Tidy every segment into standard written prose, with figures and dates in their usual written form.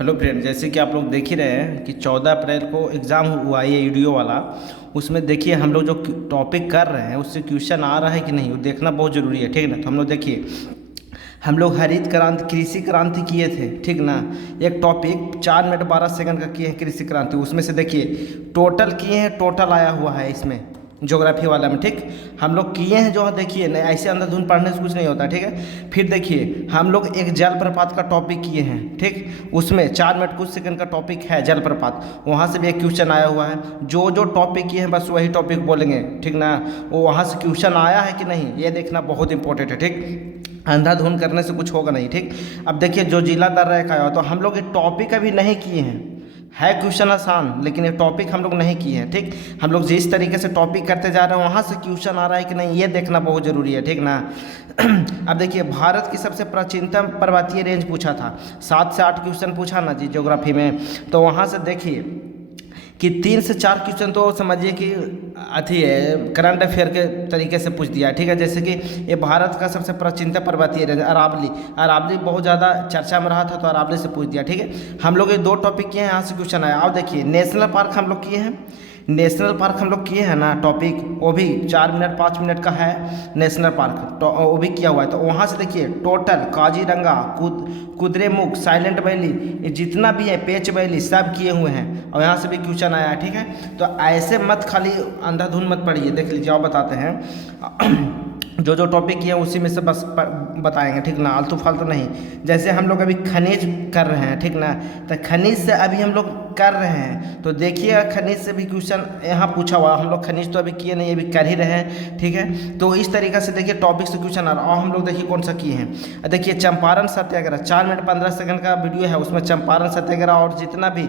Hello friend, जैसे कि आप लोग देख ही रहे हैं कि 14 अप्रैल को एग्ज़ाम हुआ ये वीडियो वाला। उसमें देखिए हम लोग जो टॉपिक कर रहे हैं उससे क्वेश्चन आ रहा है कि नहीं वो देखना बहुत ज़रूरी है, ठीक ना। तो हम लोग देखिए, हम लोग हरित क्रांति कृषि क्रांति किए थे, ठीक ना। एक टॉपिक 4 मिनट 12 सेकंड का किए हैं कृषि क्रांति। उसमें से देखिए टोटल किए हैं, टोटल आया हुआ है इसमें ज्योग्राफी वाला में, ठीक। हम लोग किए हैं जो देखिए नहीं, ऐसे अंधाधुंध पढ़ने से कुछ नहीं होता, ठीक है। फिर देखिए हम लोग एक जलप्रपात का टॉपिक किए हैं, ठीक। उसमें 4 मिनट कुछ सेकंड का टॉपिक है जलप्रपात, वहाँ से भी एक क्वेश्चन आया हुआ है। जो जो टॉपिक किए हैं बस वही टॉपिक बोलेंगे, ठीक ना। वो वहाँ से क्वेश्चन आया है कि नहीं ये देखना बहुत इंपॉर्टेंट है, ठीक। अंधाधुंध करने से कुछ होगा नहीं, ठीक। अब देखिए जो जिला दर रखा है तो हम लोग ये टॉपिक अभी नहीं किए हैं, है क्वेश्चन आसान, लेकिन ये टॉपिक हम लोग नहीं किए हैं, ठीक। हम लोग जिस तरीके से टॉपिक करते जा रहे हैं वहाँ से क्वेश्चन आ रहा है कि नहीं ये देखना बहुत ज़रूरी है, ठीक ना। अब देखिए भारत की सबसे प्राचीनतम पर्वतीय रेंज पूछा था, 7 से 8 क्वेश्चन पूछा ना जी ज्योग्राफी में। तो वहाँ से देखिए कि 3 से 4 क्वेश्चन तो समझिए कि अथी है, करंट अफेयर के तरीके से पूछ दिया है, ठीक है। जैसे कि ये भारत का सबसे प्राचीनतम पर्वतीय रेंज अरावली, अरावली बहुत ज़्यादा चर्चा में रहा था तो अरावली से पूछ दिया, ठीक है। हम लोग ये 2 टॉपिक किए हैं, यहाँ से क्वेश्चन आया। अब देखिए नेशनल पार्क हम लोग किए हैं, नेशनल पार्क हम लोग किए हैं ना टॉपिक, वो भी 4 मिनट 5 मिनट का है नेशनल पार्क, तो वो भी किया हुआ है। तो वहाँ से देखिए total Kaziranga, Kudremukh, silent valley, ये जितना भी है पेच वैली सब किए हुए हैं और यहाँ से भी क्वेश्चन आया है, ठीक है। तो ऐसे मत खाली अंधाधुंध मत पढ़िए, देख लीजिए और बताते हैं। जो जो टॉपिक किए हैं उसी में से बस बताएंगे, ठीक ना, आलतू फालतू नहीं। जैसे हम लोग अभी खनिज कर रहे हैं, ठीक ना, तो खनिज से अभी हम लोग कर रहे हैं तो देखिए खनिज से भी क्वेश्चन यहाँ पूछा हुआ। हम लोग खनिज तो अभी किए नहीं, अभी कर ही रहे हैं, ठीक है। तो इस तरीके से देखिए टॉपिक से क्वेश्चन आ रहा है। और हम लोग देखिए कौन सा किए हैं, देखिए चंपारण सत्याग्रह 4 मिनट 15 सेकंड का वीडियो है, उसमें चंपारण सत्याग्रह और जितना भी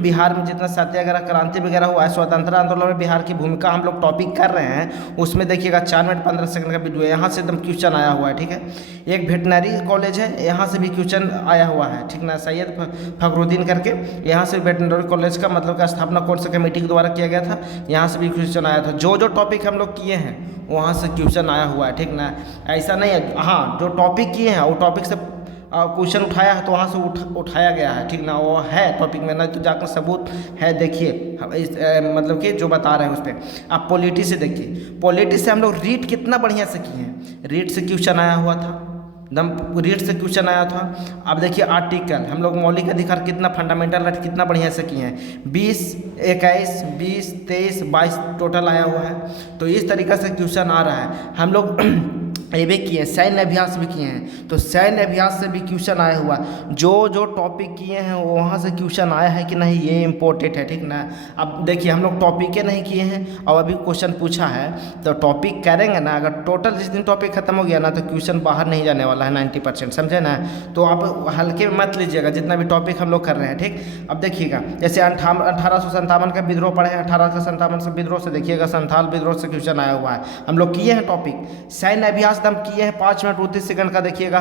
बिहार में जितना सत्याग्रह क्रांति वगैरह हुआ है, स्वतंत्रता आंदोलन में बिहार की भूमिका हम लोग टॉपिक कर रहे हैं। उसमें देखिएगा 4 मिनट 15 सेकंड का वीडियो है, यहाँ से एकदम क्वेश्चन आया हुआ है, ठीक है। एक वेटनरी कॉलेज है, यहाँ से भी क्वेश्चन आया हुआ है, ठीक ना, सैयद फखरुद्दीन करके, यहाँ से वेटनरी कॉलेज का मतलब का स्थापना कौन सा कमेटी के द्वारा किया गया था, यहाँ से भी क्वेश्चन आया था। जो जो टॉपिक हम लोग किए हैं वहाँ से क्वेश्चन आया हुआ है, ठीक ना। ऐसा नहीं है, हाँ जो टॉपिक किए हैं वो टॉपिक से क्वेश्चन उठाया है तो वहाँ से उठाया गया है, ठीक ना। वो है टॉपिक में, नहीं तो जाकर सबूत है, देखिए मतलब कि जो बता रहे हैं उस पर। आप पॉलिटी से देखिए, पॉलिटी से हम लोग रीड कितना बढ़िया से किए हैं, रीड से क्वेश्चन आया हुआ था, एकदम रीड से क्वेश्चन आया था। अब देखिए आर्टिकल हम लोग मौलिक अधिकार कितना फंडामेंटल राइट कितना बढ़िया से किए हैं, 20 21 20 23 22 टोटल आया हुआ है। तो इस तरीक़े से क्वेश्चन आ रहा है। हम लोग ये भी किए, सैन्य अभ्यास भी किए हैं, तो सैन्य अभ्यास से भी क्वेश्चन आया हुआ। जो जो टॉपिक किए हैं वहाँ से क्वेश्चन आया है कि नहीं ये इम्पोर्टेंट है, ठीक ना। अब देखिए हम लोग टॉपिकें नहीं किए हैं और अभी क्वेश्चन पूछा है, तो टॉपिक करेंगे ना, अगर टोटल जिस दिन टॉपिक खत्म हो गया ना तो क्वेश्चन बाहर नहीं जाने वाला है 90%, समझे ना। तो आप हल्के में मत लीजिएगा जितना भी टॉपिक हम लोग कर रहे हैं, ठीक। अब देखिएगा जैसे 1857 का विद्रोह पढ़े हैं, 1857 से विद्रोह से देखिएगा संथाल विद्रोह से क्वेश्चन आया हुआ है। हम लोग किए हैं टॉपिक, सैन्य अभ्यास दम किए हैं 5 मिनट 29 सेकंड का, देखिएगा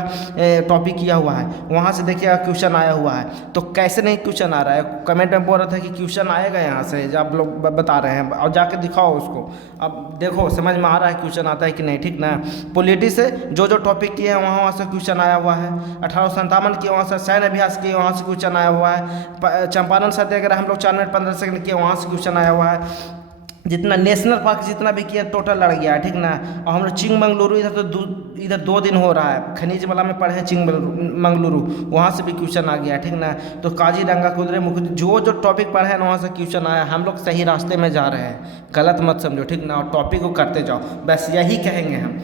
टॉपिक किया हुआ है, वहाँ से देखिएगा क्वेश्चन आया हुआ है। तो कैसे नहीं क्वेश्चन आ रहा है, कमेंट में बोल रहा था कि क्वेश्चन आएगा यहाँ से, जब आप लोग बता रहे हैं और जाके दिखाओ उसको। अब देखो समझ में आ रहा है क्वेश्चन आता है कि नहीं, ठीक ना। पॉलिटी से जो जो टॉपिक किए हैं वहाँ से क्वेश्चन आया हुआ है। 1857 किए वहाँ से, सैन्य अभ्यास किए वहाँ से क्वेश्चन आया हुआ है। चंपारण सत्याग्रह हम लोग 4 मिनट 15 सेकंड किए, वहाँ से क्वेश्चन आया हुआ है। जितना नेशनल पार्क जितना भी किया टोटल लड़ गया है, ठीक ना। और हम लोग चिंगमंगलुरु इधर 2 दिन हो रहा है, खनिज वाला में पढ़े हैं चिंगमंगलुरु, वहाँ से भी क्वेश्चन आ गया, ठीक ना। तो काजीरंगा, कुद्रेमुख, जो जो टॉपिक पढ़े हैं ना वहाँ से क्वेश्चन आया। हम लोग सही रास्ते में जा रहे हैं, गलत मत समझो, ठीक ना। और टॉपिक को करते जाओ, बस यही कहेंगे हम।